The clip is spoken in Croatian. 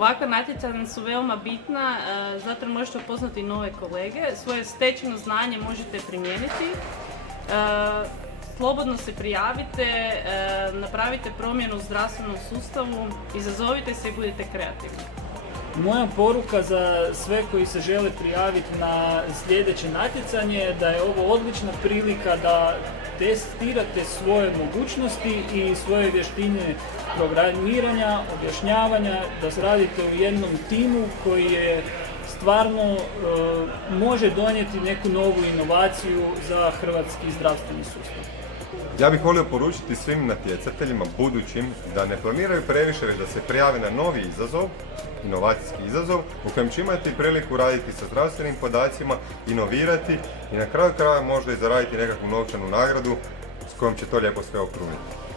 Ovakva natjecanja su veoma bitna, zato možete upoznati nove kolege, svoje stečeno znanje možete primijeniti, slobodno se prijavite, napravite promjenu u zdravstvenom sustavu, izazovite se i budite kreativni. Moja poruka za sve koji se žele prijaviti na sljedeće natjecanje je da je ovo odlična prilika da testirate svoje mogućnosti i svoje vještine programiranja, objašnjavanja, da radite u jednom timu koji je stvarno može donijeti neku novu inovaciju za hrvatski zdravstveni sustav. Ja bih volio poručiti svim natjecateljima budućim da ne planiraju previše, već da se prijave na novi izazov, inovacijski izazov, u kojem će imati priliku raditi sa zdravstvenim podacima, inovirati i na kraju krajeva možda i zaraditi nekakvu novčanu nagradu s kojom će to lijepo sve okruniti.